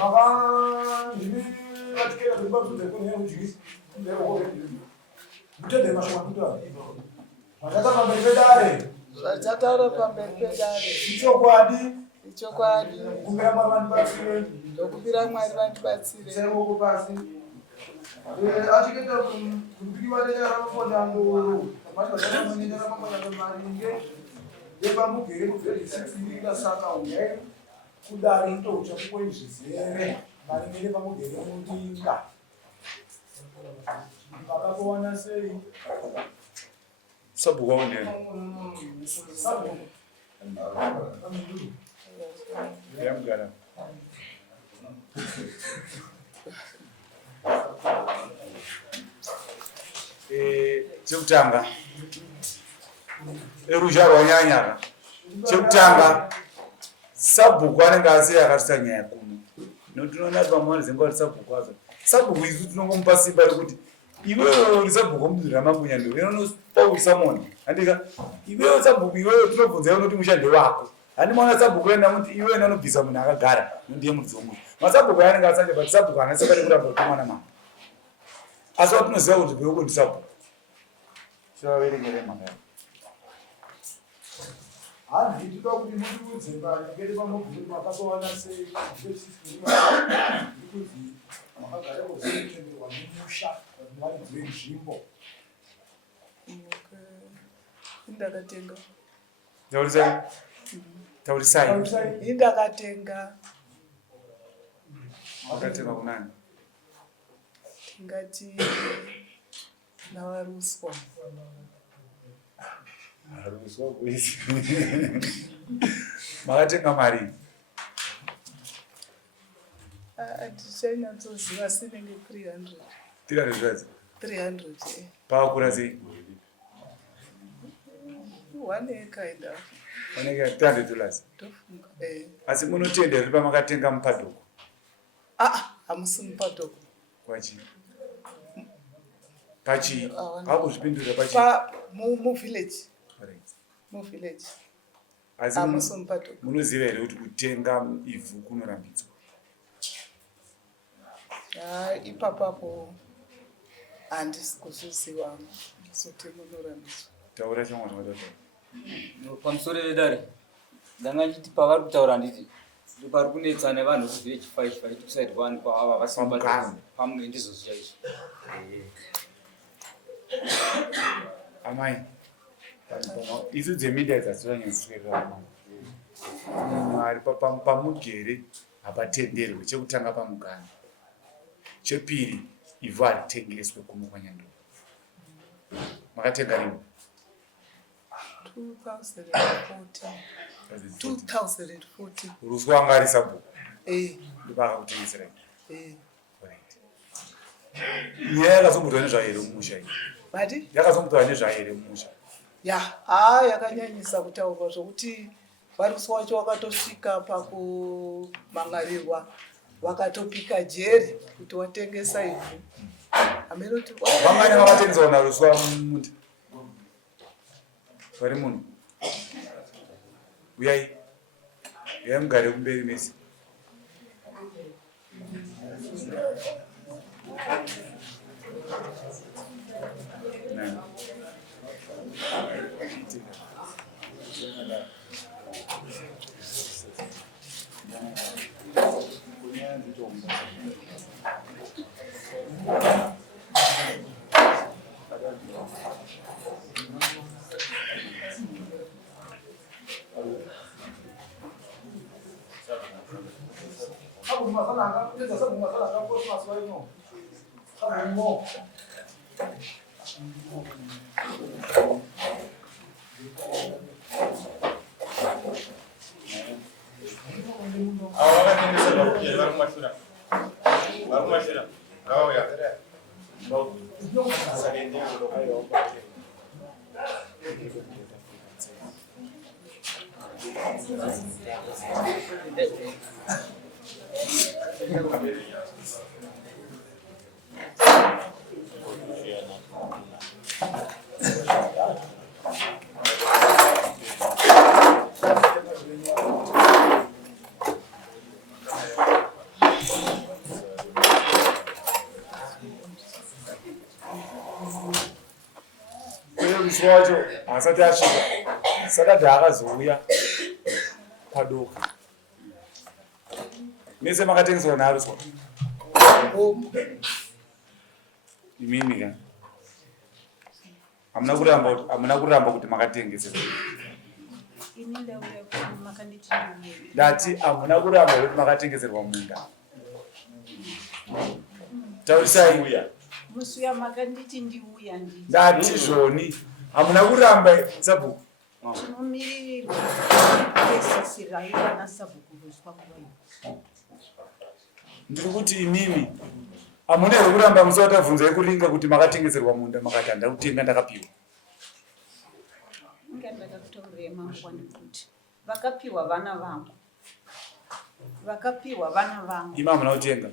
Makan ini aja riba tu dekon yang uji, dekon boleh. Muda deh masuk waktu tu. Macam apa berbeda? Zvatataura pamberi pedare Ichokwadi. Kumbira Mwari vandibatsire. Seruko pasi. Achiketa kumbira ramafondando. Mashaka manyenya ramafondando maringe. Yeba mugere kubveri 6 ina saka uye. Kudari ndo chakukoizvizere. Maringe nepamugere mundinga. Makakuwana sei? Sabu waone. Sabu. Yamgara. Chekutanga. Eruja rwanyanya. Chekutanga. Sabhuku anenge asi yakasita nyaya kuno. Notinona pamwe zingwa sabhuku azo. Sabhuku isu tinongomupa simba rekuti iwewe risabhuku mudhira mabunya ndo inonopaurisa munhu. Andika iwewe sabhuku iwewe tinobvunza unoti mushande wako. Handi mwana sabhuku enda kuti iwewe unobvisa munhu akagara ndiye mudzi womunhu. Masabhuku anenge asanje but sabhuku anasaka kuramba kuti mwana mama. Asi watinoziva kuti bhuku ndisabhuku. Chavaverengere mangaya. Handi ndinoda kuti mutiudze ngere pamabhuku makakuwana sei kuti makagara kuzengerwa nemusha vari nzvimbo. Ndakatenga. Taurisai. Indakatenga. Wakatenga kunani? Tingati navaruswa. Haruswa kuisi. Makatenga mari. Handichanyatsooziva sinenge 300. 300 zvazi. 300. Pakura sei? 1 acre enda. Wanenge 300 dollars. Tofunga. Asi munotenda ripa makatenga mupadhoko. Hamusi mupadhoko. Kwachi? Pachi. Hakuzvipindura pachi. Muvillage. Right. Muvillage. Asi hamusi mupadhoko. Munoziva here kuti kutenga ivhu kunorambidzwa? Ipapapo handisi kuzviziva sote munorambidzwa. Taura chamwari wadataura. Pamusoro pedare ndanga ndichiti pavari kutaura nditi pari kunetsa nevanhu kuvillage 5 vaiti kuside 1 kwaava vasimba pamwe ndizozviya izvi. Amai. Isu dzemedia dzatiranyatswera. Mwari pamugere hapatenderwi. Chekutanga pamugana. Chepiri ivhu haritengeswe kuno kwanyando. Makatenga rimwe? 2014. Ruswa anga ari sabhuku. Ndopaka kutengesera. Nyaya yakazombotora nezvayo here mumusha iyi? Mati? Yakazombotora nezvayo here mumusha? Yakanyanyisa kutaurwa zvokuti varuswa wacho wakatosvika pakumangarirwa vakatopika jeri kuti watengesa ivhu. Vamweni vakatengesawo naruswa munda. Vari munhu. Uyai. Uyai mugare kumberi mese. uswa wacho asati asvika saka dhaakazouya padoka mese makatengeswa naaruswa imini ka hamuna kuramba kuti makatengeserwa ndati hamuna kuramba kuti makatengeserwa munda taurisai musuya makanditi ndiuya ndi ndati zvoni hamuna kuramba sabhuku tinomirirwa pesisira ivana sabhuku kuswa kuvayo ndiri kuti imimi hamuna here kuramba musatavhunzai kuringa kuti makatengeserwa munda makati handa kutenga ndakapiwa inga ndakakutaurira mangwani kuti vakapiwa vana vangu ima hamuna kutenga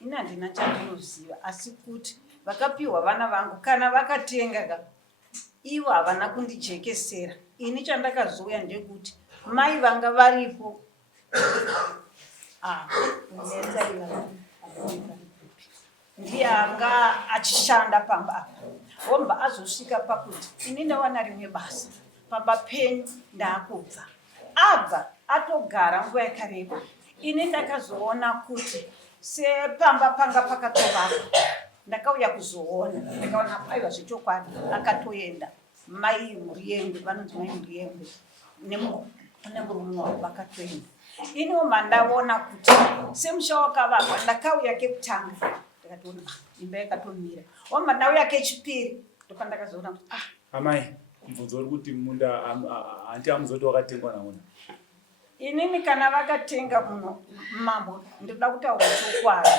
ina handina chandinoziva asi kuti vakapiwa vana vangu kana vakatenga ka ivo havana kundijekesera ini chandakazouya ndekuti mai vanga varipo ndiye anga achishanda pamba apa womba azosvika pakuti ini ndawana rimwe basa pamba penyu ndaakubva abva atogara nguva yakareba ini ndakazoona kuti sepamba panga pakatovaka ndakauya kuzoona ndakaona aiwa zvechokwadi akatoenda mai muriyengwe vanonzi mai muriyengwe nemurume wavo vakatoenda iniwo mandaona kuti semusha wakavakwa ndakauya kekutanga ndakatoona imba yakatomira wamba ndauya kechipiri ndopandakazoona kuti amai mubvunzo uri kuti munda hanti hamuzoti wakatengwa naona inini kana vakatenga muno mambo ndoda kutaura chokwadi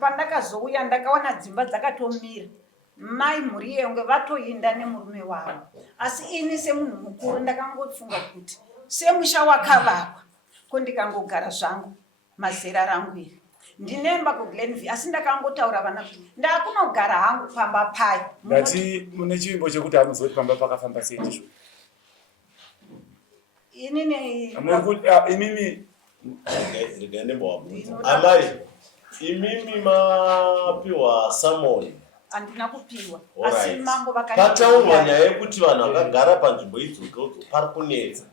pandakazouya ndakaona dzimba dzakatomira mai mhuri yengwe vatoinda nemurume wavo asi ini semunhu mukuru ndakangofunga kuti semusha wakavakwa kondikangogara zvangu mazera rangu iri ndinemba kuglenview asi ndakangotaura vana kuti ndakunogara hangu pamba payo ndati mune chivimbo chekuti hamuzoti pamba pakafamba sei ndizvo inini imimi amai imimi mapiwa samoni handina kupiwa asi mambo pataurwa nyaya yekuti vanhu vakagara panzvimbo idzodzo pari kunetsa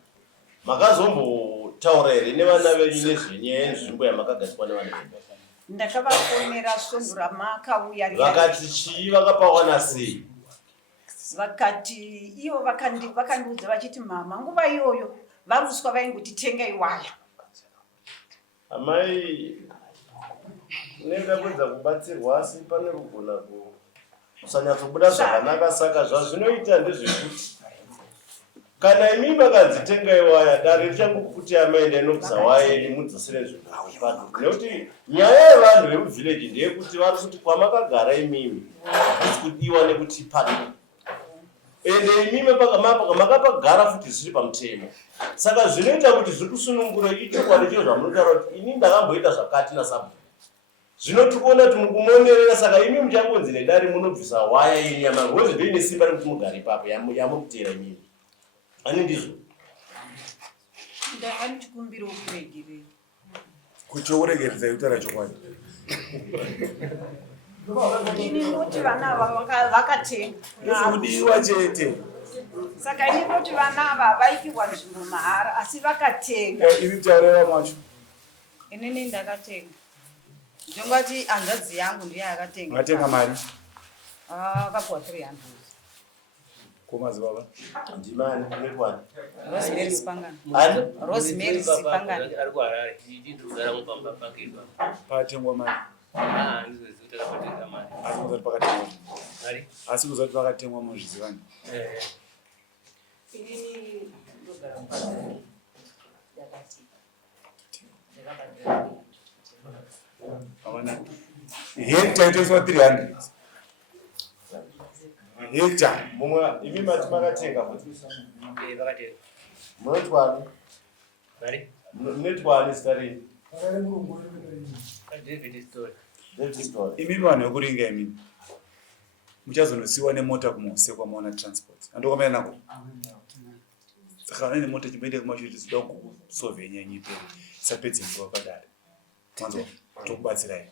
makazombotaura here nevana venyu nezvenyaya yenzvimbo yamakagadzikwa nevana venyu ndakavafonera svondo ramakauya vakati chii vakapawana sei vakati ivo vakandiudza vachiti mama nguva iyoyo varuswa vaingoti tengai waya amai nenda kuedza kubatsirwa asi pane kugona kusanyatsobuda zvakanaka saka zvazvinoita ndezvekuti kana imi makadzitengai waya dare richangokuti amaenda inobvisa waya yenyu mudzosere zvinhu nekuti nyaya yevanhu vemuvhileji ndeyekuti vari kuti kwamakagara imimi isi kudiwa nekuti pano ende imimi makapagara futi zviri pamutemo saka zvinoita kuti zviri kusunungura ichokwadi chio zvamunotaura kuti ini ndakamboita zvakati nasabu zvino tikuona kuti mukumuonerera saka imi muchangonzi nedare munobvisa waya yenyu yamarwozi ndoine simba rekuti mugare ipapo yamukutera imimi ani ndizvo ndanga ndichikumbira ukuregerei kuti uregeredzai kutaura chokwadi ini ndoti vana ava vakatenga nezvekudiwa chete saka ini ndoti vana ava vaikirwa nzvimbo mahara asi vakatenga imi taureva macho inini ndakatenga ndongati hanzvadzi yangu ndiye akatenga makatenga mari akapuwa 300 komadzibaba ndimani unekwani Rosemary Sipangani ani Rosemary Sipangani ari kuharare ndinogara mupamba pakirwa pakatengwa mari ndizozvi kuti akapatenga mari asi kuzoti pakatengwa ari asi kuzoti pakatengwa muzvizivani inini ndogara avana hekta itoiswa 300 hekta mumwe imi mati makatenga kuti vakatenga munotwani ari munetwani zita renyu David story David story imimi vanhu vekuringa imimi muchazonosiwa nemota kumose kwamaona transport andokamira nako saka vane nemota chimboende kumashure tizoda kusolve nyaya nyiperi isapedze nguva padare mwanzo tokubatsirai